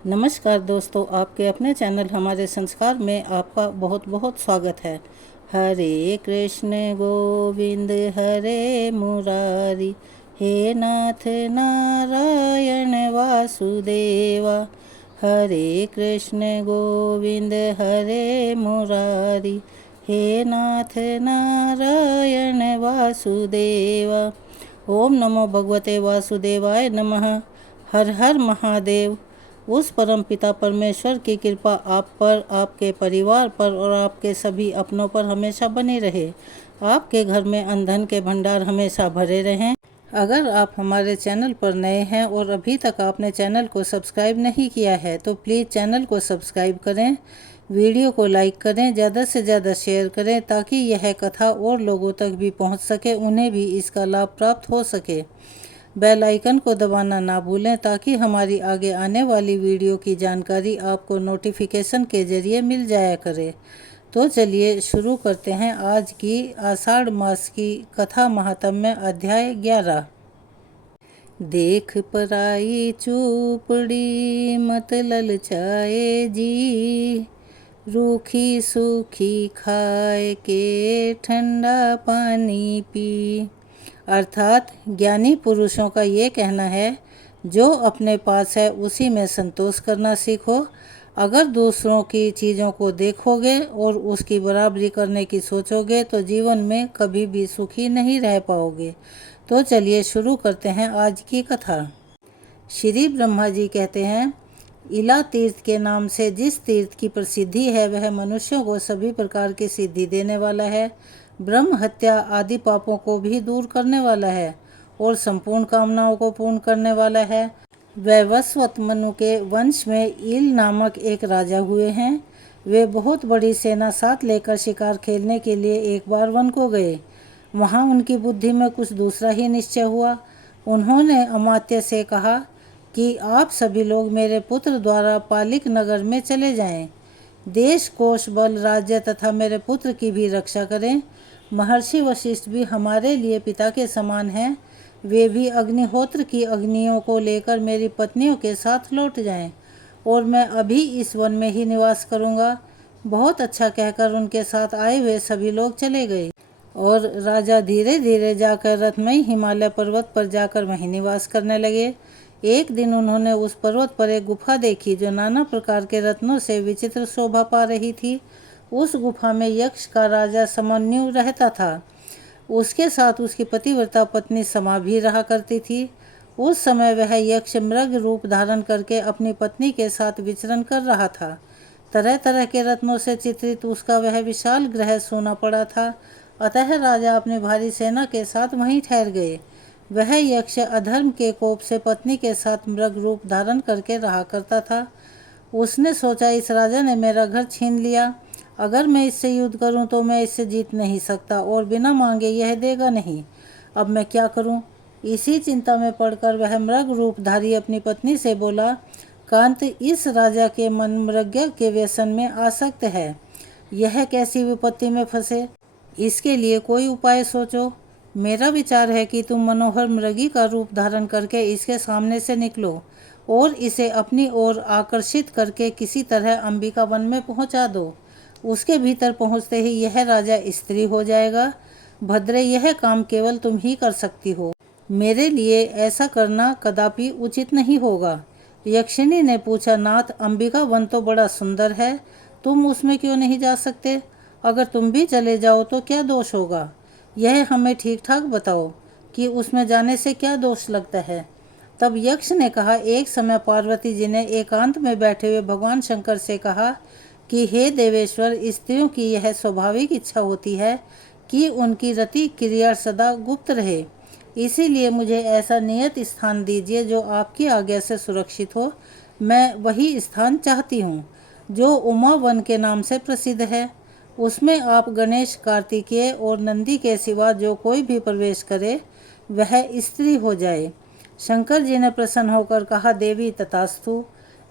नमस्कार दोस्तों, आपके अपने चैनल हमारे संस्कार में आपका बहुत बहुत स्वागत है। हरे कृष्ण गोविंद हरे मुरारी, हे नाथ नारायण वासुदेवा। हरे कृष्ण गोविंद हरे मुरारी, हे नाथ नारायण वासुदेवा। ओम नमो भगवते वासुदेवाय नमः। हर हर महादेव। उस परम पिता परमेश्वर की कृपा आप पर, आपके परिवार पर और आपके सभी अपनों पर हमेशा बनी रहे। आपके घर में अन्न धन के भंडार हमेशा भरे रहें। अगर आप हमारे चैनल पर नए हैं और अभी तक आपने चैनल को सब्सक्राइब नहीं किया है तो प्लीज़ चैनल को सब्सक्राइब करें, वीडियो को लाइक करें, ज़्यादा से ज़्यादा शेयर करें ताकि यह कथा और लोगों तक भी पहुंच सके, उन्हें भी इसका लाभ प्राप्त हो सके। बेल आइकन को दबाना ना भूलें ताकि हमारी आगे आने वाली वीडियो की जानकारी आपको नोटिफिकेशन के ज़रिए मिल जाया करे। तो चलिए शुरू करते हैं आज की आषाढ़ मास की कथा महात्म्य अध्याय 11। देख पराई चूपड़ी मत ललचाए जी, रूखी सूखी खाए के ठंडा पानी पी। अर्थात ज्ञानी पुरुषों का ये कहना है, जो अपने पास है उसी में संतोष करना सीखो। अगर दूसरों की चीज़ों को देखोगे और उसकी बराबरी करने की सोचोगे तो जीवन में कभी भी सुखी नहीं रह पाओगे। तो चलिए शुरू करते हैं आज की कथा। श्री ब्रह्मा जी कहते हैं, इला तीर्थ के नाम से जिस तीर्थ की प्रसिद्धि है वह मनुष्यों को सभी प्रकार की सिद्धि देने वाला है, ब्रह्म हत्या आदि पापों को भी दूर करने वाला है और संपूर्ण कामनाओं को पूर्ण करने वाला है। वैवस्वत मनु के वंश में ईल नामक एक राजा हुए हैं। वे बहुत बड़ी सेना साथ लेकर शिकार खेलने के लिए एक बार वन को गए। वहाँ उनकी बुद्धि में कुछ दूसरा ही निश्चय हुआ। उन्होंने अमात्य से कहा कि आप सभी लोग मेरे पुत्र द्वारा पालिक नगर में चले जाएं। देश कोष बल राज्य तथा मेरे पुत्र की भी रक्षा करें। महर्षि वशिष्ठ भी हमारे लिए पिता के समान हैं। वे भी अग्निहोत्र की अग्नियों को लेकर मेरी पत्नियों के साथ लौट जाएं और मैं अभी इस वन में ही निवास करूंगा। बहुत अच्छा कहकर उनके साथ आए हुए सभी लोग चले गए और राजा धीरे धीरे जाकर रत्नमयी हिमालय पर्वत पर जाकर वहीं निवास करने लगे। एक दिन उन्होंने उस पर्वत पर एक गुफा देखी जो नाना प्रकार के रत्नों से विचित्र शोभा पा रही थी। उस गुफा में यक्ष का राजा समन्यु रहता था। उसके साथ उसकी पतिव्रता पत्नी समा भी रहा करती थी। उस समय वह यक्ष मृग रूप धारण करके अपनी पत्नी के साथ विचरण कर रहा था। तरह तरह के रत्नों से चित्रित उसका वह विशाल गृह सोना पड़ा था। अतः राजा अपनी भारी सेना के साथ वहीं ठहर गए। वह यक्ष अधर्म के कोप से पत्नी के साथ मृग रूप धारण करके रहा करता था। उसने सोचा, इस राजा ने मेरा घर छीन लिया। अगर मैं इससे युद्ध करूं तो मैं इससे जीत नहीं सकता और बिना मांगे यह देगा नहीं। अब मैं क्या करूं? इसी चिंता में पड़कर वह मृग रूपधारी अपनी पत्नी से बोला, कांत, इस राजा के मन मृग के व्यसन में आसक्त है। यह कैसी विपत्ति में फंसे? इसके लिए कोई उपाय सोचो। मेरा विचार है कि तुम मनोहर मृगी का रूप धारण करके इसके सामने से निकलो और इसे अपनी ओर आकर्षित करके किसी तरह अंबिका वन में पहुंचा दो। उसके भीतर पहुंचते ही यह राजा स्त्री हो जाएगा। भद्रे, यह काम केवल तुम ही कर सकती हो। मेरे लिए ऐसा करना कदापि उचित नहीं होगा। यक्षिणी ने पूछा, नाथ, अंबिका वन तो बड़ा सुंदर है, तुम उसमें क्यों नहीं जा सकते? अगर तुम भी चले जाओ तो क्या दोष होगा? यह हमें ठीक ठाक बताओ कि उसमें जाने से क्या दोष लगता है। तब यक्ष ने कहा, एक समय पार्वती जी ने एकांत में बैठे हुए भगवान शंकर से कहा कि हे देवेश्वर, स्त्रियों की यह स्वाभाविक इच्छा होती है कि उनकी रति क्रिया सदा गुप्त रहे। इसीलिए मुझे ऐसा नियत स्थान दीजिए जो आपकी आज्ञा से सुरक्षित हो। मैं वही स्थान चाहती हूँ जो उमा वन के नाम से प्रसिद्ध है। उसमें आप गणेश, कार्तिकेय और नंदी के सिवा जो कोई भी प्रवेश करे वह स्त्री हो जाए। शंकर जी ने प्रसन्न होकर कहा, देवी तथास्तु,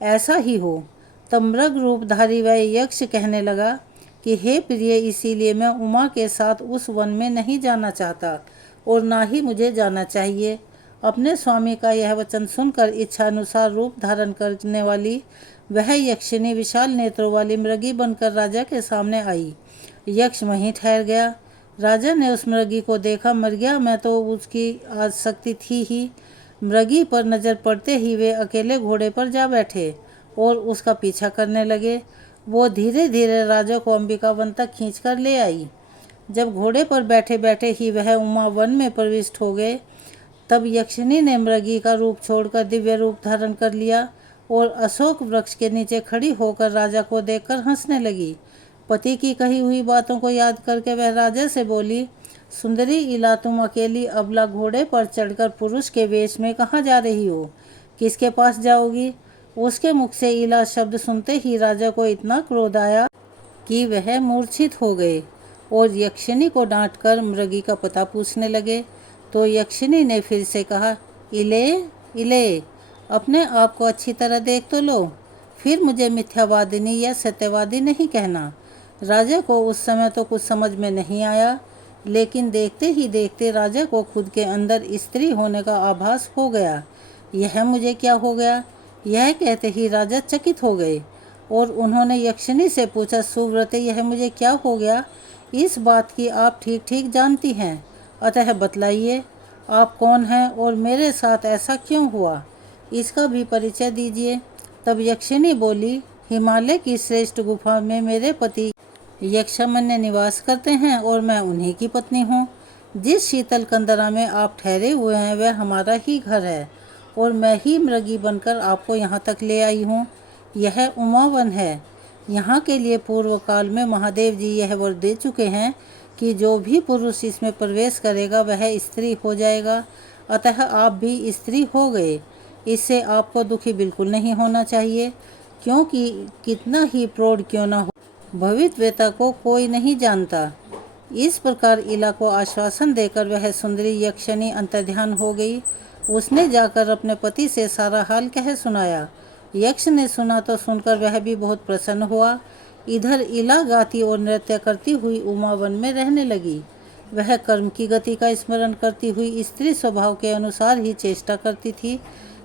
ऐसा ही हो। तब मृग रूपधारी वह यक्ष कहने लगा कि हे प्रिय, इसीलिए मैं उमा के साथ उस वन में नहीं जाना चाहता और ना ही मुझे जाना चाहिए। अपने स्वामी का यह वचन सुनकर इच्छानुसार रूप धारण करने वाली वह यक्षिणी विशाल नेत्रों वाली मृगी बनकर राजा के सामने आई। यक्ष वहीं ठहर गया। राजा ने उस मृगी को देखा। मर गया मैं तो उसकी आसक्ति थी ही। मृगी पर नजर पड़ते ही वे अकेले घोड़े पर जा बैठे और उसका पीछा करने लगे। वो धीरे धीरे राजा को अंबिका वन तक खींच कर ले आई। जब घोड़े पर बैठे बैठे ही वह उमा वन में प्रविष्ट हो गए, तब यक्षिणी ने मृगी का रूप छोड़कर दिव्य रूप धारण कर लिया और अशोक वृक्ष के नीचे खड़ी होकर राजा को देखकर हंसने लगी। पति की कही हुई बातों को याद करके वह राजा से बोली, सुंदरी इला, तुम अकेली अबला घोड़े पर चढ़कर पुरुष के वेश में कहाँ जा रही हो? किसके पास जाओगी? उसके मुख से इला शब्द सुनते ही राजा को इतना क्रोध आया कि वह मूर्छित हो गए और यक्षिणी को डांटकर मृगी का पता पूछने लगे। तो यक्षिणी ने फिर से कहा, इले इले, अपने आप को अच्छी तरह देख तो लो, फिर मुझे मिथ्यावादिनी या सत्यवादी नहीं कहना। राजा को उस समय तो कुछ समझ में नहीं आया, लेकिन देखते ही देखते राजा को खुद के अंदर स्त्री होने का आभास हो गया। यह मुझे क्या हो गया? यह कहते ही राजा चकित हो गए और उन्होंने यक्षिणी से पूछा, सुव्रते, यह मुझे क्या हो गया? इस बात की आप ठीक ठीक जानती हैं, अतः बतलाइए, आप कौन हैं और मेरे साथ ऐसा क्यों हुआ? इसका भी परिचय दीजिए। तब यक्षिणी बोली, हिमालय की श्रेष्ठ गुफा में मेरे पति यक्षमन्य निवास करते हैं और मैं उन्हीं की पत्नी हूँ। जिस शीतल कंदरा में आप ठहरे हुए हैं वह हमारा ही घर है और मैं ही मृगी बनकर आपको यहाँ तक ले आई हूँ। यह उमावन है। यहाँ के लिए पूर्व काल में महादेव जी यह वर दे चुके हैं कि जो भी पुरुष इसमें प्रवेश करेगा वह स्त्री हो जाएगा। अतः आप भी स्त्री हो गए। इससे आपको दुखी बिल्कुल नहीं होना चाहिए, क्योंकि कितना ही प्रौढ़ क्यों न हो, भविष्यवेता को कोई नहीं जानता। इस प्रकार इला को आश्वासन देकर वह सुंदरी यक्षिणी अंतर्ध्यान हो गई। उसने जाकर अपने पति से सारा हाल कह सुनाया। यक्ष ने सुना तो सुनकर वह भी बहुत प्रसन्न हुआ। इधर इला गाती और नृत्य करती हुई उमा वन में रहने लगी। वह कर्म की गति का स्मरण करती हुई स्त्री स्वभाव के अनुसार ही चेष्टा करती थी।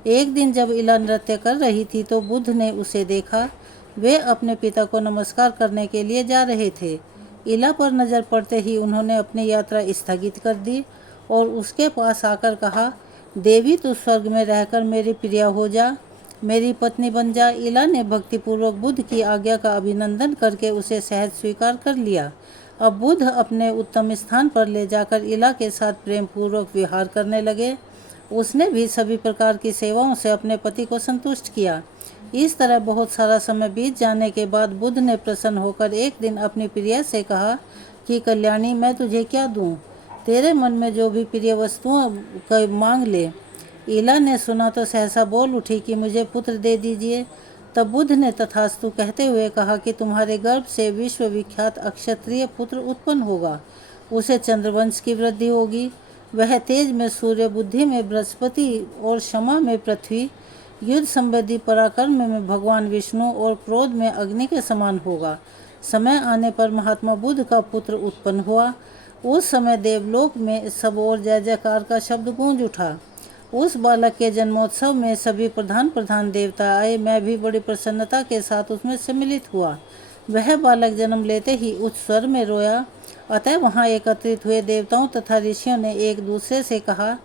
एक दिन जब इला नृत्य कर रही थी तो बुध ने उसे देखा। वे अपने पिता को नमस्कार करने के लिए जा रहे थे। इला पर नजर पड़ते ही उन्होंने अपनी यात्रा स्थगित कर दी और उसके पास आकर कहा, देवी, तू स्वर्ग में रहकर मेरी प्रिया हो जा, मेरी पत्नी बन जा। इला ने भक्तिपूर्वक बुध की आज्ञा का अभिनंदन करके उसे सहज स्वीकार कर लिया। अब बुध अपने उत्तम स्थान पर ले जाकर इला के साथ प्रेम पूर्वक विहार करने लगे। उसने भी सभी प्रकार की सेवाओं से अपने पति को संतुष्ट किया। इस तरह बहुत सारा समय बीत जाने के बाद बुध ने प्रसन्न होकर एक दिन अपनी प्रिया से कहा कि कल्याणी, मैं तुझे क्या दूं? तेरे मन में जो भी प्रिय वस्तुओं का मांग ले। इला ने सुना तो सहसा बोल उठी कि मुझे पुत्र दे दीजिए। तब बुध ने तथास्तु कहते हुए कहा कि तुम्हारे गर्भ से विश्वविख्यात अक्षत्रिय पुत्र उत्पन्न होगा। उसे चंद्रवंश की वृद्धि होगी। वह तेज में सूर्य, बुद्धि में बृहस्पति और क्षमा में पृथ्वी, युद्ध संबंधी पराक्रम में भगवान विष्णु और क्रोध में अग्नि के समान होगा। समय आने पर महात्मा बुद्ध का पुत्र उत्पन्न हुआ। उस समय देवलोक में सब ओर जय जयकार का शब्द गूंज उठा। उस बालक के जन्मोत्सव में सभी प्रधान प्रधान देवता आए। मैं भी बड़ी प्रसन्नता के साथ उसमें सम्मिलित हुआ। वह बालक जन्म लेते ही उच्च स्वर में रोया। अतः वहाँ एकत्रित हुए देवताओं तथा ऋषियों ने एक दूसरे से कहा,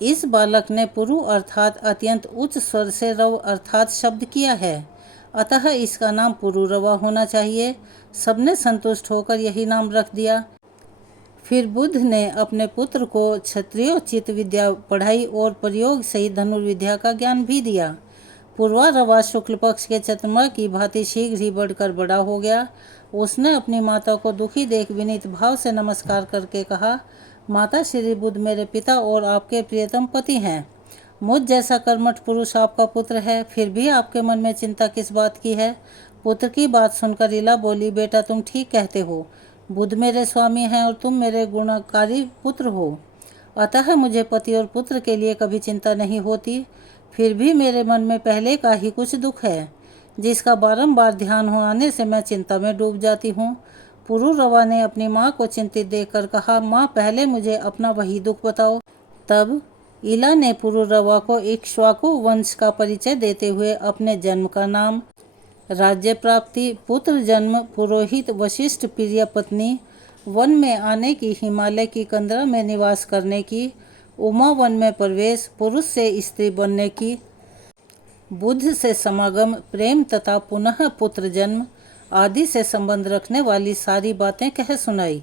इस बालक ने पुरु अर्थात अत्यंत उच्च स्वर से रव अर्थात शब्द किया है, अतः इसका नाम पुरुरवा होना चाहिए। सबने संतुष्ट होकर यही नाम रख दिया। फिर बुद्ध ने अपने पुत्र को क्षत्रियोचित विद्या पढ़ाई और प्रयोग सहित धनुर्विद्या का ज्ञान भी दिया। पूर्वारवा शुक्ल पक्ष के चंद्रमा की भांति शीघ्र ही बढ़कर बड़ा हो गया। उसने अपनी माता को दुखी देख विनीत भाव से नमस्कार करके कहा, माता श्री बुद्ध मेरे पिता और आपके प्रियतम पति हैं। मुझ जैसा कर्मठ पुरुष आपका पुत्र है, फिर भी आपके मन में चिंता किस बात की है? पुत्र की बात सुनकर इला बोली, बेटा तुम ठीक कहते हो। बुद्ध मेरे स्वामी हैं और तुम मेरे गुणकारी पुत्र हो, अतः मुझे पति और पुत्र के लिए कभी चिंता नहीं होती। फिर भी मेरे मन में पहले का ही कुछ दुख है, जिसका बारंबार ध्यान होने से मैं चिंता में डूब जाती हूँ। पुरुरवा ने अपनी माँ को चिंतित देखकर कहा, माँ पहले मुझे अपना वही दुख बताओ, तब इला ने पुरुरवा को इक्ष्वाकु वंश का परिचय देते हुए अपने जन्म का नाम, राज्य प्राप्ति, पुत्र जन्म, पुरोहित वशिष्ठ प्रिय पत्नी, वन में आने की, हिमालय की कंदरा में निवास करने की, उमा वन में प्रवेश, पुरुष से स्त्री बनने की, बुद्ध से समागम, प्रेम तथा पुनः पुत्र जन्म आदि से संबंध रखने वाली सारी बातें कह सुनाई।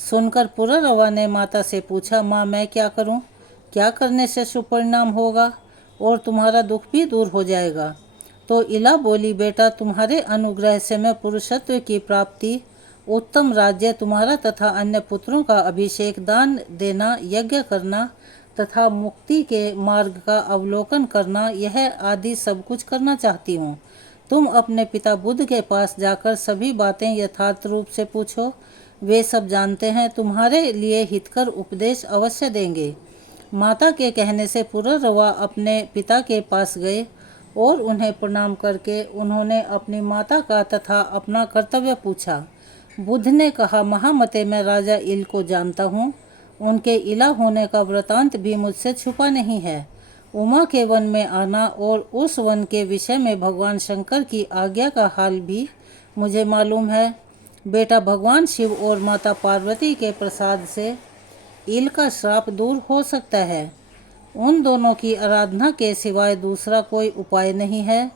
सुनकर पुररवा ने माता से पूछा, माँ मैं क्या करूँ? क्या करने से शुभ परिणाम होगा और तुम्हारा दुख भी दूर हो जाएगा? तो इला बोली, बेटा तुम्हारे अनुग्रह से मैं पुरुषत्व की प्राप्ति, उत्तम राज्य, तुम्हारा तथा अन्य पुत्रों का अभिषेक, दान देना, यज्ञ करना तथा मुक्ति के मार्ग का अवलोकन करना, यह आदि सब कुछ करना चाहती हूँ। तुम अपने पिता बुद्ध के पास जाकर सभी बातें यथार्थ रूप से पूछो, वे सब जानते हैं, तुम्हारे लिए हितकर उपदेश अवश्य देंगे। माता के कहने से पुररवा अपने पिता के पास गए और उन्हें प्रणाम करके उन्होंने अपनी माता का तथा अपना कर्तव्य पूछा। बुद्ध ने कहा, महामते मैं राजा इल को जानता हूँ, उनके इला होने का वृतांत भी मुझसे छुपा नहीं है। उमा के वन में आना और उस वन के विषय में भगवान शंकर की आज्ञा का हाल भी मुझे मालूम है। बेटा भगवान शिव और माता पार्वती के प्रसाद से इल का श्राप दूर हो सकता है। उन दोनों की आराधना के सिवाय दूसरा कोई उपाय नहीं है।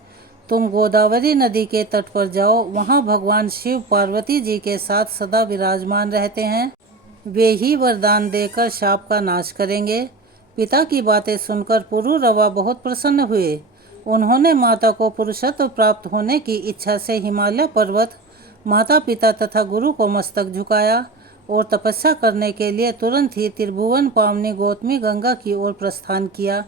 तुम गोदावरी नदी के तट पर जाओ, वहाँ भगवान शिव पार्वती जी के साथ सदा विराजमान रहते हैं। वे ही वरदान देकर शाप का नाश करेंगे। पिता की बातें सुनकर पुरुरवा बहुत प्रसन्न हुए। उन्होंने माता को पुरुषत्व प्राप्त होने की इच्छा से हिमालय पर्वत, माता पिता तथा गुरु को मस्तक झुकाया और तपस्या करने के लिए तुरंत ही त्रिभुवन पावनी गौतमी गंगा की ओर प्रस्थान किया।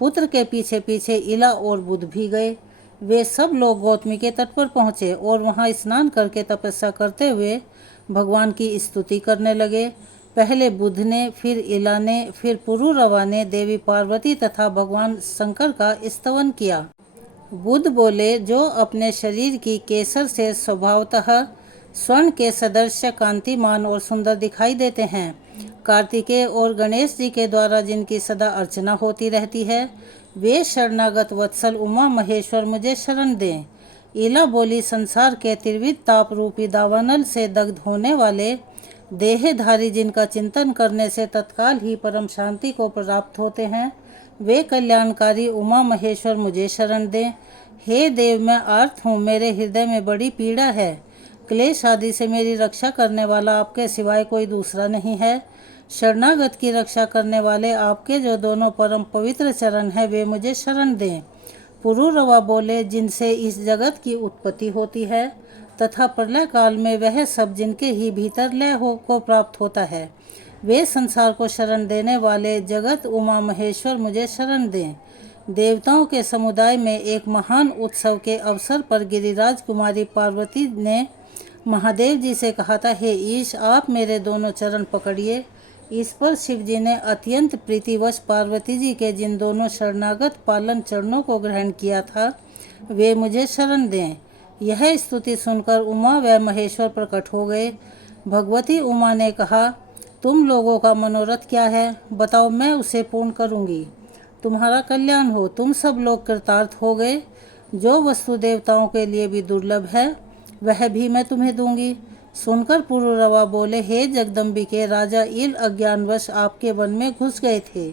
पुत्र के पीछे पीछे इला और बुद्ध भी गए। वे सब लोग गौतमी के तट पर पहुँचे और वहाँ स्नान करके तपस्या करते हुए भगवान की स्तुति करने लगे। पहले बुद्ध ने, फिर इला ने, फिर पुरुरवा ने देवी पार्वती तथा भगवान शंकर का स्तवन किया। बुद्ध बोले, जो अपने शरीर की केसर से स्वभावतः स्वर्ण के सदृश कांतिमान और सुंदर दिखाई देते हैं, कार्तिकेय और गणेश जी के द्वारा जिनकी सदा अर्चना होती रहती है, वे शरणागत वत्सल उमा महेश्वर मुझे शरण दें। इला बोली, संसार के त्रिविध ताप रूपी दावानल से दग्ध होने वाले देहधारी जिनका चिंतन करने से तत्काल ही परम शांति को प्राप्त होते हैं, वे कल्याणकारी उमा महेश्वर मुझे शरण दें। हे देव, मैं आर्त हूँ, मेरे हृदय में बड़ी पीड़ा है। क्लेश आदि से मेरी रक्षा करने वाला आपके सिवाय कोई दूसरा नहीं है। शरणागत की रक्षा करने वाले आपके जो दोनों परम पवित्र चरण हैं, वे मुझे शरण दें। पुरुरवा बोले, जिनसे इस जगत की उत्पत्ति होती है तथा प्रलय काल में वह सब जिनके ही भीतर लय हो को प्राप्त होता है, वे संसार को शरण देने वाले जगत उमा महेश्वर मुझे शरण दें। देवताओं के समुदाय में एक महान उत्सव के अवसर पर गिरिराज कुमारी पार्वती ने महादेव जी से कहा था, हे ईश, आप मेरे दोनों चरण पकड़िए। इस पर शिव जी ने अत्यंत प्रीतिवश पार्वती जी के जिन दोनों शरणागत पालन चरणों को ग्रहण किया था, वे मुझे शरण दें। यह स्तुति सुनकर उमा व महेश्वर प्रकट हो गए। भगवती उमा ने कहा, तुम लोगों का मनोरथ क्या है, बताओ, मैं उसे पूर्ण करूंगी। तुम्हारा कल्याण हो, तुम सब लोग कृतार्थ हो गए। जो वस्तु देवताओं के लिए भी दुर्लभ है, वह भी मैं तुम्हें दूंगी। सुनकर पुरुरवा बोले, हे जगदम्बिके, राजा इल अज्ञानवश आपके वन में घुस गए थे।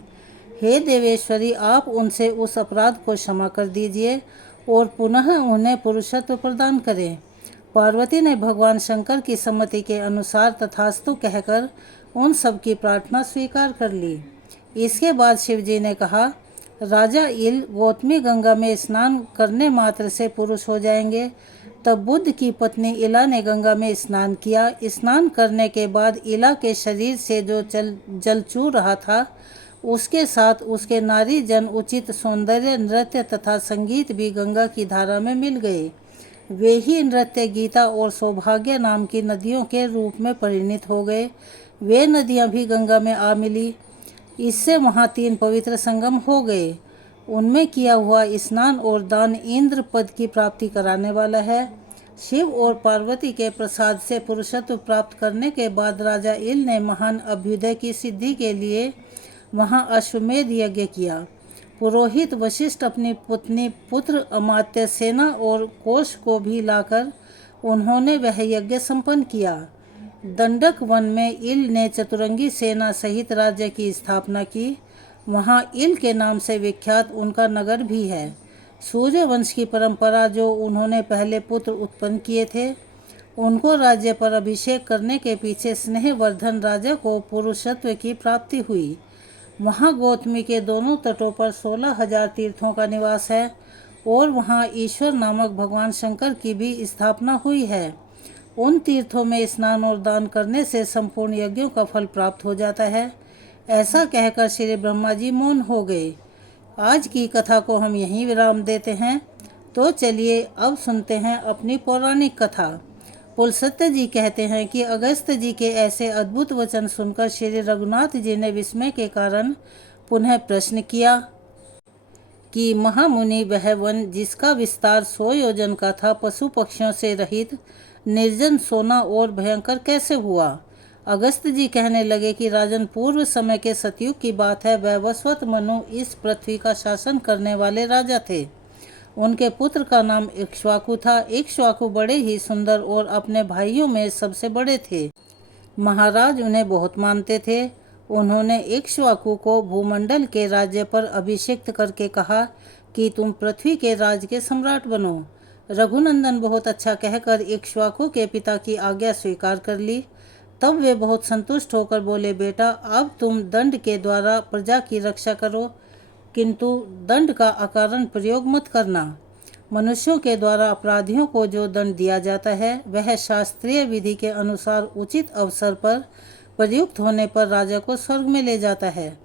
हे देवेश्वरी, आप उनसे उस अपराध को क्षमा कर दीजिए और पुनः उन्हें पुरुषत्व प्रदान करें। पार्वती ने भगवान शंकर की सम्मति के अनुसार तथास्तु कहकर उन सब की प्रार्थना स्वीकार कर ली। इसके बाद शिवजी ने कहा, राजा इल गौतमी गंगा में स्नान करने मात्र से पुरुष हो जाएंगे। तब बुद्ध की पत्नी इला ने गंगा में स्नान किया। स्नान करने के बाद इला के शरीर से जो जल चूर रहा था, उसके साथ उसके नारी जन उचित सौंदर्य, नृत्य तथा संगीत भी गंगा की धारा में मिल गए। वे ही नृत्य गीता और सौभाग्य नाम की नदियों के रूप में परिणित हो गए। वे नदियाँ भी गंगा में आ मिली। इससे वहाँ 3 पवित्र संगम हो गए। उनमें किया हुआ स्नान और दान इंद्र पद की प्राप्ति कराने वाला है। शिव और पार्वती के प्रसाद से पुरुषत्व प्राप्त करने के बाद राजा इल ने महान अभ्युदय की सिद्धि के लिए वहाँ अश्वमेध यज्ञ किया। पुरोहित वशिष्ठ अपनी पुत्री पुत्र अमात्य सेना और कोष को भी लाकर उन्होंने वह यज्ञ संपन्न किया। दंडक वन में इल ने चतुरंगी सेना सहित राज्य की स्थापना की। वहाँ इल के नाम से विख्यात उनका नगर भी है। सूर्यवंश की परंपरा जो उन्होंने पहले पुत्र उत्पन्न किए थे, उनको राज्य पर अभिषेक करने के पीछे स्नेहवर्धन राजा को पुरुषत्व की प्राप्ति हुई। वहाँ गौतमी के दोनों तटों पर 16,000 तीर्थों का निवास है और वहाँ ईश्वर नामक भगवान शंकर की भी स्थापना हुई है। उन तीर्थों में स्नान और दान करने से संपूर्ण यज्ञों का फल प्राप्त हो जाता है। ऐसा कहकर श्री ब्रह्मा जी मौन हो गए। आज की कथा को हम यहीं विराम देते हैं। तो चलिए अब सुनते हैं अपनी पौराणिक कथा। पुलसत्य जी कहते हैं कि अगस्त जी के ऐसे अद्भुत वचन सुनकर श्री रघुनाथ जी ने विस्मय के कारण पुनः प्रश्न किया कि महामुनि, वह वन जिसका विस्तार 100 योजन का था पशु पक्षियों से रहित, निर्जन, सोना और भयंकर कैसे हुआ? अगस्त जी कहने लगे कि राजन, पूर्व समय के सतयुग की बात है। वैवस्वत मनु इस पृथ्वी का शासन करने वाले राजा थे। उनके पुत्र का नाम इक्ष्वाकु था। इक्ष्वाकु बड़े ही सुंदर और अपने भाइयों में सबसे बड़े थे। महाराज उन्हें बहुत मानते थे। उन्होंने इक्ष्वाकु को भूमंडल के राज्य पर अभिषिक्त करके कहा कि तुम पृथ्वी के राज के सम्राट बनो। रघुनंदन बहुत अच्छा कहकर इक्ष्वाकु के पिता की आज्ञा स्वीकार कर ली। तब वे बहुत संतुष्ट होकर बोले, बेटा, अब तुम दंड के द्वारा प्रजा की रक्षा करो, किंतु दंड का अकारण प्रयोग मत करना। मनुष्यों के द्वारा अपराधियों को जो दंड दिया जाता है वह शास्त्रीय विधि के अनुसार उचित अवसर पर प्रयुक्त होने पर राजा को स्वर्ग में ले जाता है।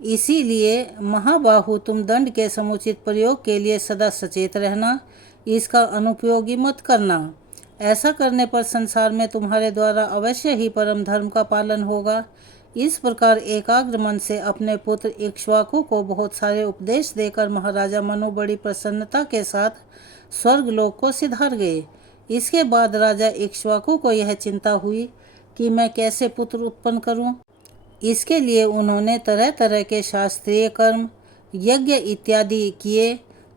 इसीलिए महाबाहु, तुम दंड के समुचित प्रयोग के लिए सदा सचेत रहना, इसका अनुपयोगी मत करना। ऐसा करने पर संसार में तुम्हारे द्वारा अवश्य ही परम धर्म का पालन होगा। इस प्रकार एकाग्र मन से अपने पुत्र इक्ष्वाकु को बहुत सारे उपदेश देकर महाराजा मनु बड़ी प्रसन्नता के साथ स्वर्गलोक को सिधार गए। इसके बाद राजा इक्ष्वाकु को यह चिंता हुई कि मैं कैसे पुत्र उत्पन्न करूं। इसके लिए उन्होंने तरह तरह के शास्त्रीय कर्म, यज्ञ इत्यादि किए,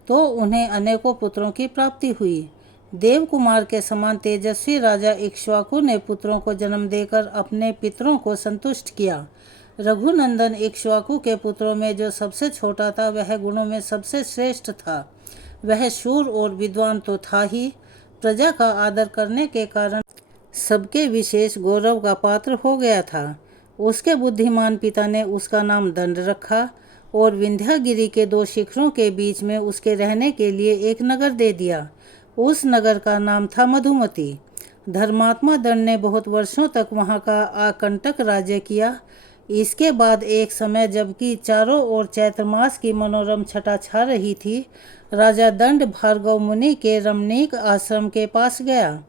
तो उन्हें अनेकों पुत्रों की प्राप्ति हुई। देवकुमार के समान तेजस्वी राजा इक्ष्वाकु ने पुत्रों को जन्म देकर अपने पितरों को संतुष्ट किया। रघुनंदन इक्ष्वाकु के पुत्रों में जो सबसे छोटा था वह गुणों में सबसे श्रेष्ठ था। वह शूर और विद्वान तो था ही, प्रजा का आदर करने के कारण सबके विशेष गौरव का पात्र हो गया था। उसके बुद्धिमान पिता ने उसका नाम दंड रखा और विंध्यागिरी के 2 शिखरों के बीच में उसके रहने के लिए एक नगर दे दिया। उस नगर का नाम था मधुमती। धर्मात्मा दंड ने बहुत वर्षों तक वहाँ का आकंटक राज्य किया। इसके बाद एक समय, जबकि चारों ओर चैत्र मास की मनोरम छटा छा रही थी, राजा दंड भार्गव मुनि के रमणीक आश्रम के पास गया।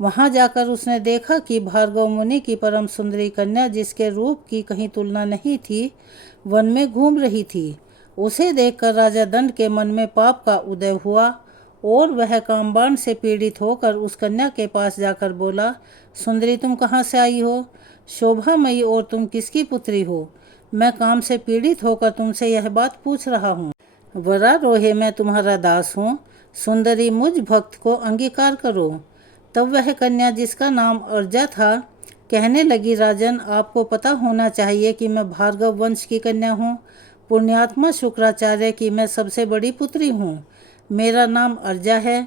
वहाँ जाकर उसने देखा कि भार्गव मुनि की परम सुंदरी कन्या, जिसके रूप की कहीं तुलना नहीं थी, वन में घूम रही थी। उसे देखकर राजा दंड के मन में पाप का उदय हुआ और वह कामबाण से पीड़ित होकर उस कन्या के पास जाकर बोला, सुंदरी, तुम कहाँ से आई हो? शोभामयी, और तुम किसकी पुत्री हो? मैं काम से पीड़ित होकर तुमसे यह बात पूछ रहा हूँ। वरारोहे, मैं तुम्हारा दास हूँ। सुंदरी, मुझ भक्त को अंगीकार करो। तब वह कन्या, जिसका नाम अर्जा था, कहने लगी, राजन, आपको पता होना चाहिए कि मैं भार्गव वंश की कन्या हूँ। पुण्यात्मा शुक्राचार्य की मैं सबसे बड़ी पुत्री हूँ। मेरा नाम अर्जा है।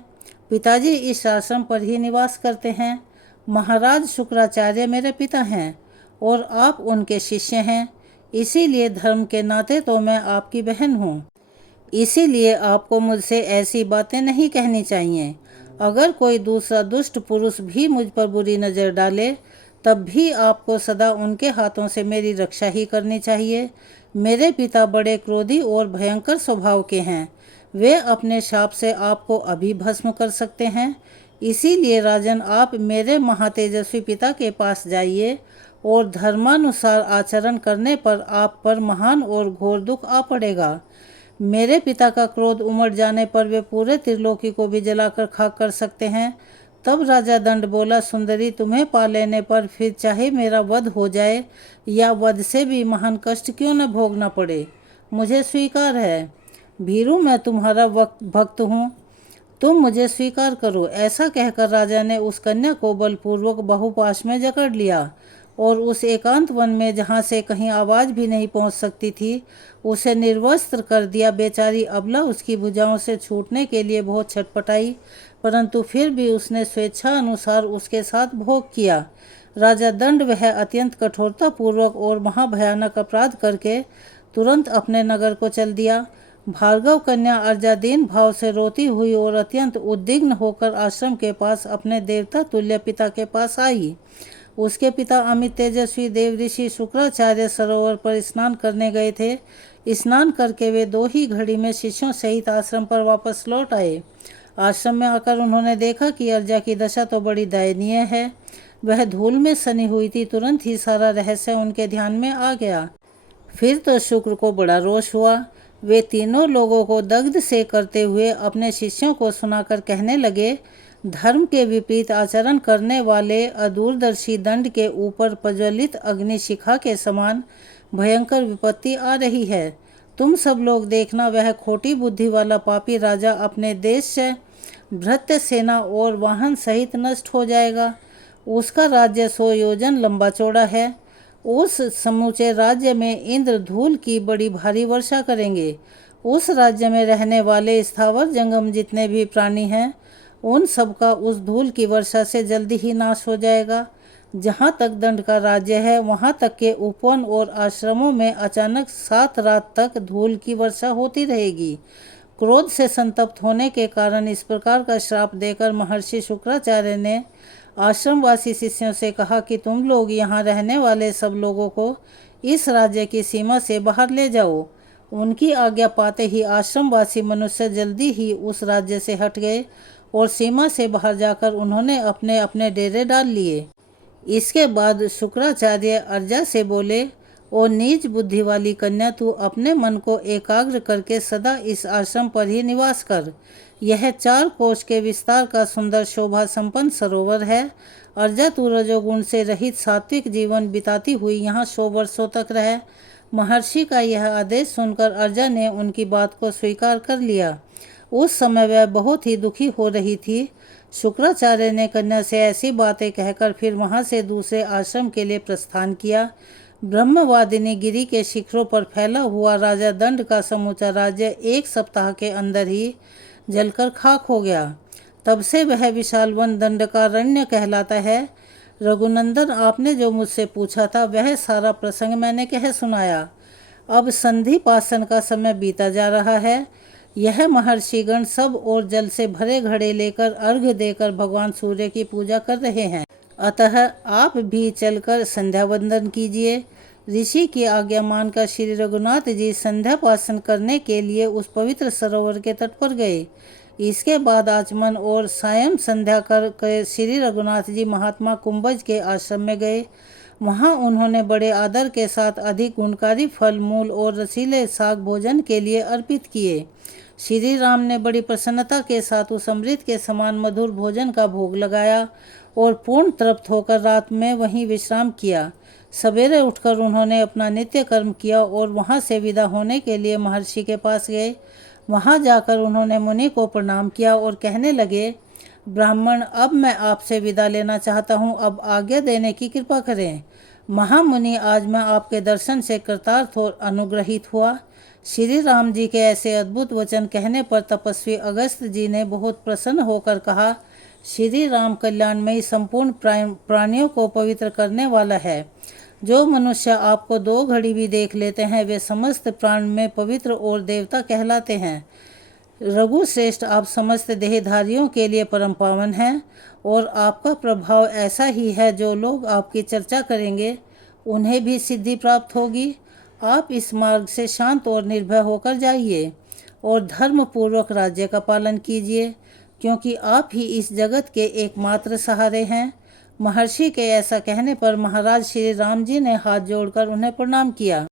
पिताजी इस आश्रम पर ही निवास करते हैं। महाराज शुक्राचार्य मेरे पिता हैं और आप उनके शिष्य हैं। इसीलिए धर्म के नाते तो मैं आपकी बहन हूँ। इसीलिए आपको मुझसे ऐसी बातें नहीं कहनी चाहिए। अगर कोई दूसरा दुष्ट पुरुष भी मुझ पर बुरी नज़र डाले, तब भी आपको सदा उनके हाथों से मेरी रक्षा ही करनी चाहिए। मेरे पिता बड़े क्रोधी और भयंकर स्वभाव के हैं। वे अपने शाप से आपको अभी भस्म कर सकते हैं। इसीलिए राजन, आप मेरे महातेजस्वी पिता के पास जाइए और धर्मानुसार आचरण करने पर आप पर महान और घोर दुख आ पड़ेगा। मेरे पिता का क्रोध उमड़ जाने पर वे पूरे त्रिलोकी को भी जलाकर खाक कर सकते हैं, तब राजा दंड बोला, सुंदरी, तुम्हें पा लेने पर फिर चाहे मेरा वध हो जाए या वध से भी महान कष्ट क्यों न भोगना पड़े, मुझे स्वीकार है। भीरू, मैं तुम्हारा भक्त हूँ, तुम मुझे स्वीकार करो। ऐसा कहकर राजा ने उस कन्या को बलपूर्वक बाहुपाश में जकड़ लिया और उस एकांत वन में, जहाँ से कहीं आवाज़ भी नहीं पहुँच सकती थी, उसे निर्वस्त्र कर दिया। बेचारी अबला उसकी भुजाओं से छूटने के लिए बहुत छटपटाई, परंतु फिर भी उसने स्वेच्छा अनुसार उसके साथ भोग किया। राजा दंड वह अत्यंत कठोरतापूर्वक और महाभयानक अपराध करके तुरंत अपने नगर को चल दिया। भार्गव कन्या अर्जा दीन भाव से रोती हुई और अत्यंत उद्विग्न होकर आश्रम के पास अपने देवता तुल्य पिता के पास आई। उसके पिता अमित तेजस्वी देव ऋषि शुक्राचार्य सरोवर पर स्नान करने गए थे। स्नान करके वे 2 ही घड़ी में शिष्यों सहित आश्रम पर वापस लौट आए। आश्रम में आकर उन्होंने देखा कि अर्जा की दशा तो बड़ी दयनीय है। वह धूल में सनी हुई थी। तुरंत ही सारा रहस्य उनके ध्यान में आ गया। फिर तो शुक्र को बड़ा रोष हुआ। वे तीनों लोगों को दग्ध से करते हुए अपने शिष्यों को सुनाकर कहने लगे, धर्म के विपरीत आचरण करने वाले अदूरदर्शी दंड के ऊपर प्रज्वलित अग्निशिखा के समान भयंकर विपत्ति आ रही है। तुम सब लोग देखना, वह खोटी बुद्धि वाला पापी राजा अपने देश से भृत्य सेना और वाहन सहित नष्ट हो जाएगा। उसका राज्य 100 योजन लंबा चौड़ा है। उस समूचे राज्य में इंद्र धूल की बड़ी भारी वर्षा करेंगे। उस राज्य में रहने वाले स्थावर जंगम जितने भी प्राणी हैं, उन सब का उस धूल की वर्षा से जल्दी ही नाश हो जाएगा। जहाँ तक दंड का राज्य है, वहाँ तक के उपवन और आश्रमों में अचानक 7 रात तक धूल की वर्षा होती रहेगी। क्रोध से संतप्त होने के कारण इस प्रकार का श्राप देकर महर्षि शुक्राचार्य ने आश्रमवासी शिष्यों से कहा कि तुम लोग यहाँ रहने वाले सब लोगों को इस राज्य की सीमा से बाहर ले जाओ। उनकी आज्ञा पाते ही आश्रमवासी मनुष्य जल्दी ही उस राज्य से हट गए और सीमा से बाहर जाकर उन्होंने अपने अपने डेरे डाल लिए। इसके बाद शुक्राचार्य अर्जा से बोले, ओ नीच बुद्धि वाली कन्या, तू अपने मन को एकाग्र करके सदा इस आश्रम पर ही निवास कर। यह 4 कोस के विस्तार का सुंदर शोभा संपन्न सरोवर है। अर्जा, तू रजोगुण से रहित सात्विक जीवन बिताती हुई यहाँ 100 वर्षों तक रह। महर्षि का यह आदेश सुनकर अर्जा ने उनकी बात को स्वीकार कर लिया। उस समय वह बहुत ही दुखी हो रही थी। शुक्राचार्य ने कन्या से ऐसी बातें कहकर फिर वहाँ से दूसरे आश्रम के लिए प्रस्थान किया। ब्रह्मवादिनी गिरी के शिखरों पर फैला हुआ राजा दंड का समूचा राज्य 1 सप्ताह के अंदर ही जलकर खाक हो गया। तब से वह विशाल वन दंडकारण्य कहलाता है। रघुनंदन, आपने जो मुझसे पूछा था वह सारा प्रसंग मैंने कह सुनाया। अब संधि पासन का समय बीता जा रहा है। यह महर्षिगण सब और जल से भरे घड़े लेकर अर्घ्य देकर भगवान सूर्य की पूजा कर रहे हैं। अतः आप भी चलकर संध्या वंदन कीजिए। ऋषि की आज्ञा मानकर श्री रघुनाथ जी संध्या पासन करने के लिए उस पवित्र सरोवर के तट पर गए। इसके बाद आचमन और सायं संध्या कर श्री रघुनाथ जी महात्मा कुंभज के आश्रम में गए। वहाँ उन्होंने बड़े आदर के साथ अधिक गुणकारी फल मूल और रसीले साग भोजन के लिए अर्पित किए। श्री राम ने बड़ी प्रसन्नता के साथ उस अमृत के समान मधुर भोजन का भोग लगाया और पूर्ण तृप्त होकर रात में वहीं विश्राम किया। सवेरे उठकर उन्होंने अपना नित्य कर्म किया और वहाँ से विदा होने के लिए महर्षि के पास गए। वहाँ जाकर उन्होंने मुनि को प्रणाम किया और कहने लगे, ब्राह्मण, अब मैं आपसे विदा लेना चाहता हूँ, अब आज्ञा देने की कृपा करें। महामुनि, आज मैं आपके दर्शन से कृतार्थ और अनुग्रहित हुआ। श्री राम जी के ऐसे अद्भुत वचन कहने पर तपस्वी अगस्त जी ने बहुत प्रसन्न होकर कहा, श्री राम कल्याणमयी संपूर्ण प्राणियों को पवित्र करने वाला है। जो मनुष्य आपको 2 घड़ी भी देख लेते हैं वे समस्त प्राण में पवित्र और देवता कहलाते हैं। रघुश्रेष्ठ, आप समस्त देहधारियों के लिए परम पावन हैं और आपका प्रभाव ऐसा ही है, जो लोग आपकी चर्चा करेंगे उन्हें भी सिद्धि प्राप्त होगी। आप इस मार्ग से शांत और निर्भय होकर जाइए और धर्म पूर्वक राज्य का पालन कीजिए, क्योंकि आप ही इस जगत के एकमात्र सहारे हैं। महर्षि के ऐसा कहने पर महाराज श्री राम जी ने हाथ जोड़कर उन्हें प्रणाम किया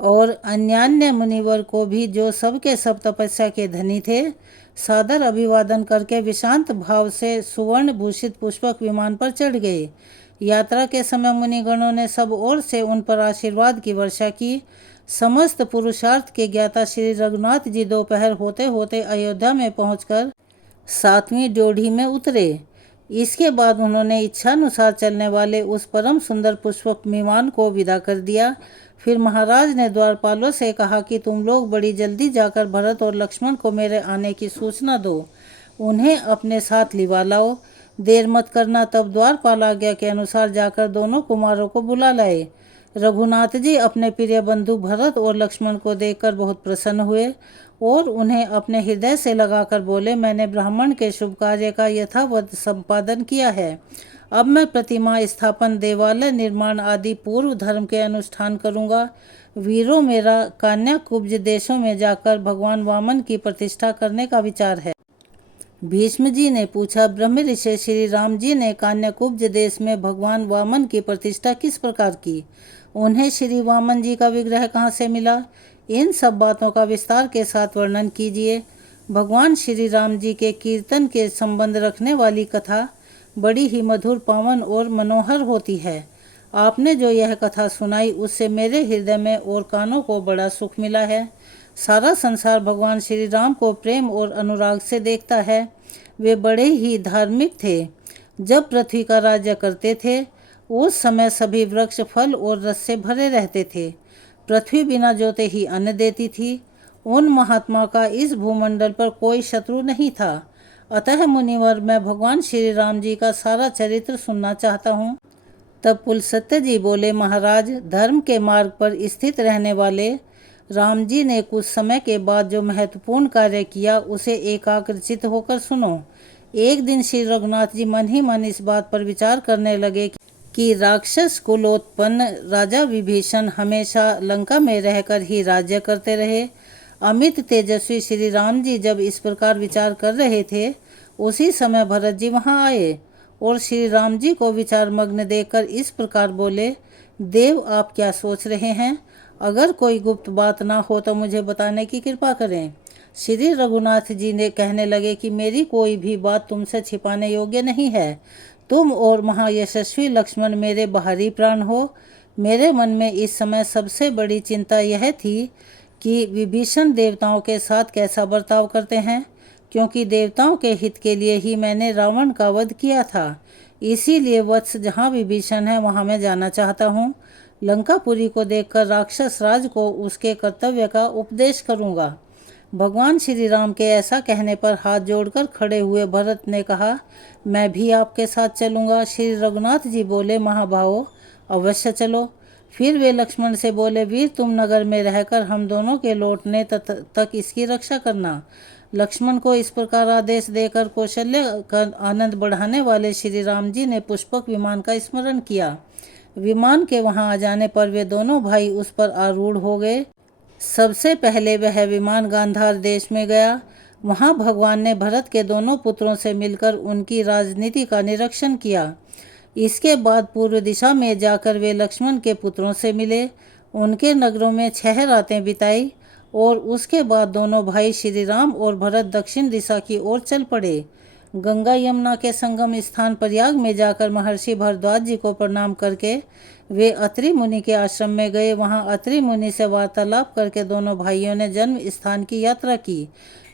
और अन्यान्य मुनिवर को भी, जो सब के सब तपस्या के धनी थे, सादर अभिवादन करके विशांत भाव से सुवर्ण भूषित पुष्पक विमान पर चढ़ गए। यात्रा के समय मुनिगणों ने सब ओर से उन पर आशीर्वाद की वर्षा की। समस्त पुरुषार्थ के ज्ञाता श्री रघुनाथ जी दोपहर होते होते अयोध्या में पहुंचकर 7वीं ड्योढ़ी में उतरे। इसके बाद उन्होंने इच्छानुसार चलने वाले उस परम सुंदर पुष्पक विमान को विदा कर दिया। फिर महाराज ने द्वारपालों से कहा कि तुम लोग बड़ी जल्दी जाकर भरत और लक्ष्मण को मेरे आने की सूचना दो, उन्हें अपने साथ लिवा लाओ, देर मत करना। तब द्वारपाल आज्ञा के अनुसार जाकर दोनों कुमारों को बुला लाए। रघुनाथ जी अपने प्रिय बंधु भरत और लक्ष्मण को देखकर बहुत प्रसन्न हुए और उन्हें अपने हृदय से लगाकर बोले, मैंने ब्राह्मण के शुभ कार्य का यथावत संपादन किया है। अब मैं प्रतिमा स्थापन, देवालय निर्माण आदि पूर्व धर्म के अनुष्ठान करूंगा। वीरों, मेरा कान्या कुब्ज देशों में जाकर भगवान वामन की प्रतिष्ठा करने का विचार है। भीष्म जी ने पूछा, ब्रह्म ऋषि श्री राम जी ने कान्याकुब्ज देश में भगवान वामन की प्रतिष्ठा किस प्रकार की? उन्हें श्री वामन जी का विग्रह कहाँ से मिला? इन सब बातों का विस्तार के साथ वर्णन कीजिए। भगवान श्री राम जी के कीर्तन के संबंध रखने वाली कथा बड़ी ही मधुर, पावन और मनोहर होती है। आपने जो यह कथा सुनाई उससे मेरे हृदय में और कानों को बड़ा सुख मिला है। सारा संसार भगवान श्री राम को प्रेम और अनुराग से देखता है। वे बड़े ही धार्मिक थे। जब पृथ्वी का राज्य करते थे उस समय सभी वृक्ष फल और रस से भरे रहते थे। पृथ्वी बिना जोते ही अन्न देती थी। उन महात्मा का इस भूमंडल पर कोई शत्रु नहीं था। अतः मुनिवर, मैं भगवान श्री राम जी का सारा चरित्र सुनना चाहता हूँ। तब पुलस्त्य जी बोले, महाराज, धर्म के मार्ग पर स्थित रहने वाले राम जी ने कुछ समय के बाद जो महत्वपूर्ण कार्य किया उसे एकाग्रचित होकर सुनो। एक दिन श्री रघुनाथ जी मन ही मन इस बात पर विचार करने लगे कि राक्षस कुलोत्पन्न राजा विभीषण हमेशा लंका में रहकर ही राज्य करते रहे। अमित तेजस्वी श्री राम जी जब इस प्रकार विचार कर रहे थे उसी समय भरत जी वहां आए और श्री राम जी को विचार मग्न देखकर इस प्रकार बोले, देव, आप क्या सोच रहे हैं? अगर कोई गुप्त बात ना हो तो मुझे बताने की कृपा करें। श्री रघुनाथ जी ने कहने लगे कि मेरी कोई भी बात तुमसे छिपाने योग्य नहीं है। तुम और महायशस्वी लक्ष्मण मेरे बाहरी प्राण हो। मेरे मन में इस समय सबसे बड़ी चिंता यह थी कि विभीषण देवताओं के साथ कैसा बर्ताव करते हैं, क्योंकि देवताओं के हित के लिए ही मैंने रावण का वध किया था। इसीलिए वत्स, जहाँ विभीषण है वहाँ मैं जाना चाहता हूँ। लंकापुरी को देखकर राक्षस राज को उसके कर्तव्य का उपदेश करूँगा। भगवान श्री राम के ऐसा कहने पर हाथ जोड़कर खड़े हुए भरत ने कहा, मैं भी आपके साथ चलूँगा। श्री रघुनाथ जी बोले, महाभावो, अवश्य चलो। फिर वे लक्ष्मण से बोले, वीर, तुम नगर में रहकर हम दोनों के लौटने तक इसकी रक्षा करना। लक्ष्मण को इस प्रकार आदेश देकर कौशल्य का आनंद बढ़ाने वाले श्री राम जी ने पुष्पक विमान का स्मरण किया। विमान के वहां आ जाने पर वे दोनों भाई उस पर आरूढ़ हो गए। सबसे पहले वह विमान गांधार देश में गया। वहां भगवान ने भरत के दोनों पुत्रों से मिलकर उनकी राजनीति का निरीक्षण किया। इसके बाद पूर्व दिशा में जाकर वे लक्ष्मण के पुत्रों से मिले, उनके नगरों में 6 रातें बिताई और उसके बाद दोनों भाई श्री राम और भरत दक्षिण दिशा की ओर चल पड़े। गंगा यमुना के संगम स्थान प्रयाग में जाकर महर्षि भरद्वाज जी को प्रणाम करके वे अत्रि मुनि के आश्रम में गए। वहां अत्रि मुनि से वार्तालाप करके दोनों भाइयों ने जन्म स्थान की यात्रा की।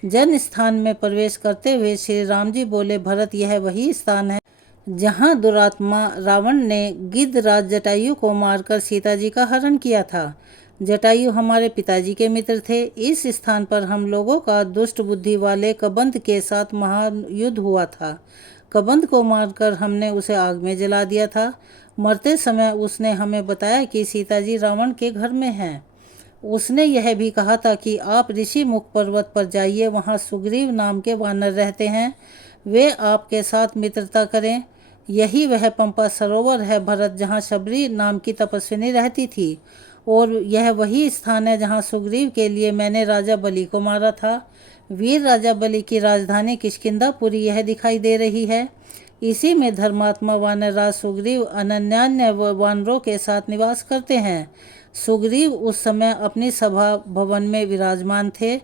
जन्म स्थान में प्रवेश करते हुए श्री राम जी बोले, भरत, यह वही स्थान है जहां दुरात्मा रावण ने गिद्धराज जटायु को मारकर सीता जी का हरण किया था। जटायु हमारे पिताजी के मित्र थे। इस स्थान पर हम लोगों का दुष्ट बुद्धि वाले कबंध के साथ महान युद्ध हुआ था। कबंध को मारकर हमने उसे आग में जला दिया था। मरते समय उसने हमें बताया कि सीता जी रावण के घर में हैं। उसने यह भी कहा था कि आप ऋषि मुख पर्वत पर जाइए, वहाँ सुग्रीव नाम के वानर रहते हैं, वे आपके साथ मित्रता करें। यही वह पंपा सरोवर है भरत, जहाँ शबरी नाम की तपस्विनी रहती थी, और यह वही स्थान है जहाँ सुग्रीव के लिए मैंने राजा बलि को मारा था। वीर राजा बलि की राजधानी किष्किंधापुरी यह दिखाई दे रही है। इसी में धर्मात्मा वानर राज सुग्रीव अनन्यान्य वानरों के साथ निवास करते हैं। सुग्रीव उस समय अपनी सभा भवन में विराजमान थे।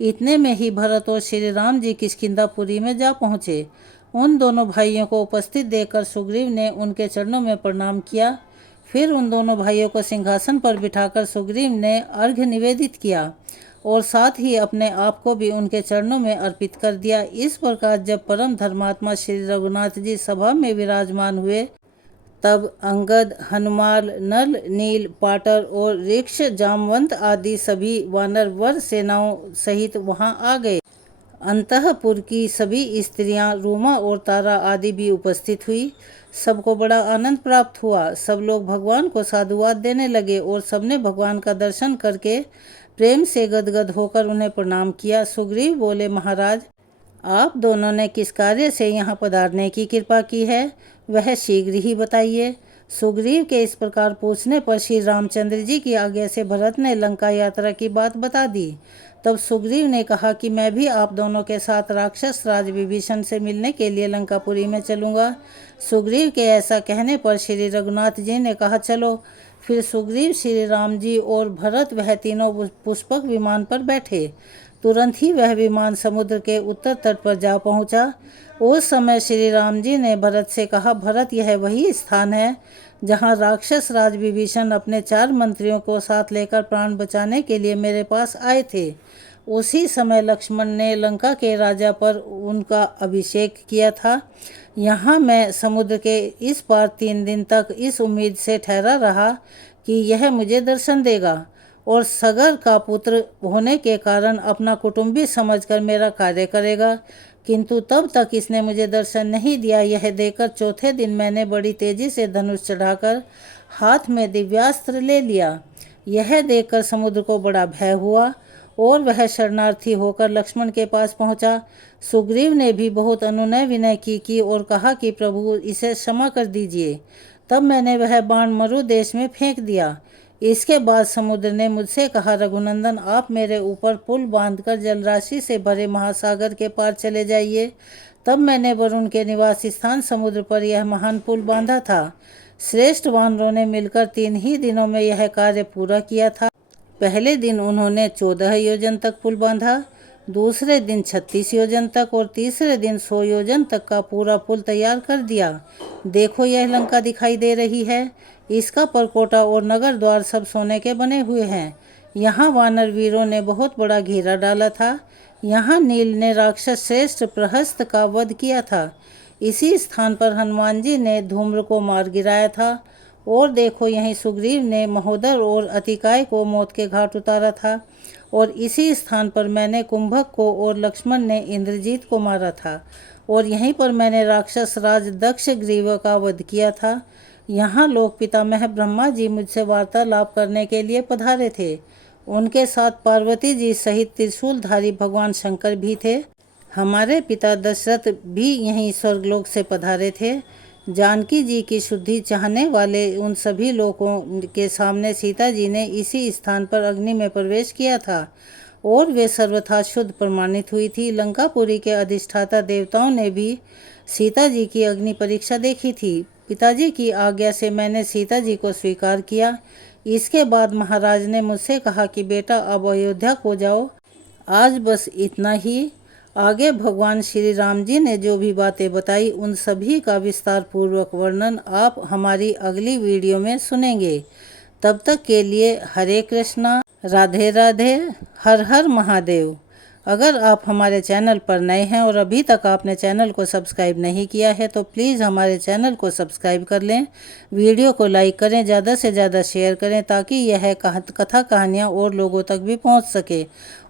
इतने में ही भरत और श्री राम जी किष्किंधापुरी में जा पहुँचे। उन दोनों भाइयों को उपस्थित देखकर सुग्रीव ने उनके चरणों में प्रणाम किया। फिर उन दोनों भाइयों को सिंहासन पर बिठाकर सुग्रीव ने अर्घ्य निवेदित किया और साथ ही अपने आप को भी उनके चरणों में अर्पित कर दिया। इस प्रकार जब परम धर्मात्मा श्री रघुनाथ जी सभा में विराजमान हुए, तब अंगद, हनुमान, नल, नील, पाटर और ऋक्ष, जामवंत आदि सभी वानर वर सेनाओं सहित वहां आ गए। अंतःपुर की सभी स्त्रियां, रूमा और तारा आदि भी उपस्थित हुई। सबको बड़ा आनंद प्राप्त हुआ। सब लोग भगवान को साधुवाद देने लगे और सबने भगवान का दर्शन करके प्रेम से गदगद होकर उन्हें प्रणाम किया। सुग्रीव बोले, महाराज, आप दोनों ने किस कार्य से यहाँ पधारने की कृपा की है, वह शीघ्र ही बताइए। सुग्रीव के इस प्रकार पूछने पर श्री रामचंद्र जी की आज्ञा से भरत ने लंका यात्रा की बात बता दी। तब सुग्रीव ने कहा कि मैं भी आप दोनों के साथ राक्षस राज विभीषण से मिलने के लिए लंकापुरी में चलूँगा। सुग्रीव के ऐसा कहने पर श्री रघुनाथ जी ने कहा, चलो। फिर सुग्रीव, श्री राम जी और भरत वह तीनों पुष्पक विमान पर बैठे। तुरंत ही वह विमान समुद्र के उत्तर तट पर जा पहुंचा। उस समय श्री राम जी ने भरत से कहा, भरत, यह वही स्थान है जहां राक्षस राज विभीषण अपने 4 मंत्रियों को साथ लेकर प्राण बचाने के लिए मेरे पास आए थे। उसी समय लक्ष्मण ने लंका के राजा पर उनका अभिषेक किया था। यहाँ मैं समुद्र के इस पार 3 दिन तक इस उम्मीद से ठहरा रहा कि यह मुझे दर्शन देगा और सगर का पुत्र होने के कारण अपना कुटुंबी समझकर मेरा कार्य करेगा, किंतु तब तक इसने मुझे दर्शन नहीं दिया। यह देखकर चौथे दिन मैंने बड़ी तेजी से धनुष चढ़ाकर हाथ में दिव्यास्त्र ले लिया। यह देखकर समुद्र को बड़ा भय हुआ और वह शरणार्थी होकर लक्ष्मण के पास पहुंचा। सुग्रीव ने भी बहुत अनुनय विनय की और कहा कि प्रभु, इसे क्षमा कर दीजिए। तब मैंने वह बाण मरु देश में फेंक दिया। इसके बाद समुद्र ने मुझसे कहा, रघुनंदन, आप मेरे ऊपर पुल बांधकर जलराशि से भरे महासागर के पार चले जाइए। तब मैंने वरुण के निवास स्थान समुद्र पर यह महान पुल बांधा था। श्रेष्ठ वानरों ने मिलकर 3 ही दिनों में यह कार्य पूरा किया था। पहले दिन उन्होंने 14 योजन तक पुल बांधा, दूसरे दिन 36 योजन तक और तीसरे दिन 100 योजन तक का पूरा पुल तैयार कर दिया। देखो, यह लंका दिखाई दे रही है। इसका परकोटा और नगर द्वार सब सोने के बने हुए हैं। यहाँ वानर वीरों ने बहुत बड़ा घेरा डाला था। यहाँ नील ने राक्षस श्रेष्ठ प्रहस्त का वध किया था। इसी स्थान पर हनुमान जी ने धूम्र को मार गिराया था। और देखो, यहीं सुग्रीव ने महोदर और अतिकाय को मौत के घाट उतारा था। और इसी स्थान पर मैंने कुंभक को और लक्ष्मण ने इंद्रजीत को मारा था। और यहीं पर मैंने राक्षस राज दक्ष ग्रीव का वध किया था। यहाँ लोक पितामह ब्रह्मा जी मुझसे वार्तालाप करने के लिए पधारे थे। उनके साथ पार्वती जी सहित त्रिशूलधारी भगवान शंकर भी थे। हमारे पिता दशरथ भी यहीं स्वर्गलोक से पधारे थे। जानकी जी की शुद्धि चाहने वाले उन सभी लोगों के सामने सीता जी ने इसी स्थान पर अग्नि में प्रवेश किया था और वे सर्वथा शुद्ध प्रमाणित हुई थी। लंकापुरी के अधिष्ठाता देवताओं ने भी सीता जी की अग्नि परीक्षा देखी थी। पिताजी की आज्ञा से मैंने सीता जी को स्वीकार किया। इसके बाद महाराज ने मुझसे कहा कि बेटा, अब अयोध्या को जाओ। आज बस इतना ही। आगे भगवान श्री राम जी ने जो भी बातें बताई, उन सभी का विस्तार पूर्वक वर्णन आप हमारी अगली वीडियो में सुनेंगे। तब तक के लिए हरे कृष्णा, राधे राधे, हर हर महादेव। अगर आप हमारे चैनल पर नए हैं और अभी तक आपने चैनल को सब्सक्राइब नहीं किया है तो प्लीज़ हमारे चैनल को सब्सक्राइब कर लें। वीडियो को लाइक करें, ज़्यादा से ज़्यादा शेयर करें ताकि यह कथा कहानियाँ और लोगों तक भी पहुंच सके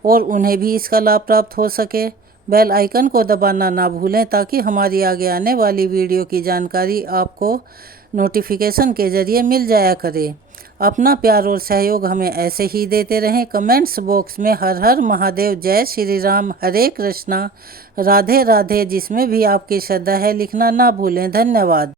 और उन्हें भी इसका लाभ प्राप्त हो सके। बेल आइकन को दबाना ना भूलें ताकि हमारी आगे आने वाली वीडियो की जानकारी आपको नोटिफिकेशन के ज़रिए मिल जाया करे। अपना प्यार और सहयोग हमें ऐसे ही देते रहें। कमेंट्स बॉक्स में हर हर महादेव, जय श्री राम, हरे कृष्णा, राधे राधे जिसमें भी आपकी श्रद्धा है लिखना ना भूलें। धन्यवाद।